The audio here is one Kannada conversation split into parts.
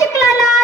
ಹಂಚಿಕೊಳ್ಳಲಾಗಿದೆ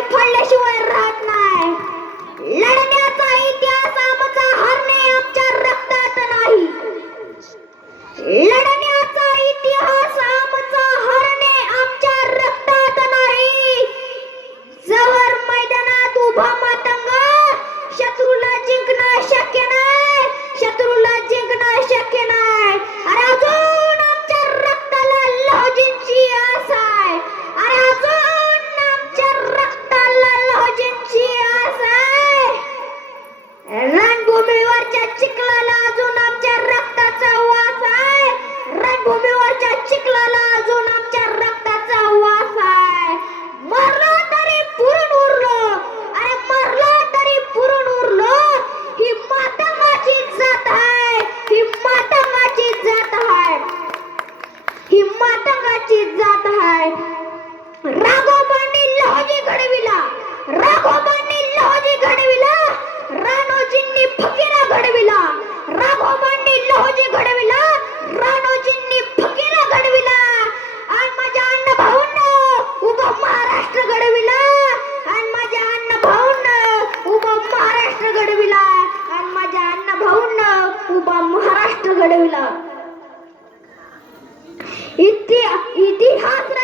팔레시오에 ಕಡವಿಲ್ಲ ಇತಿಹಾಸ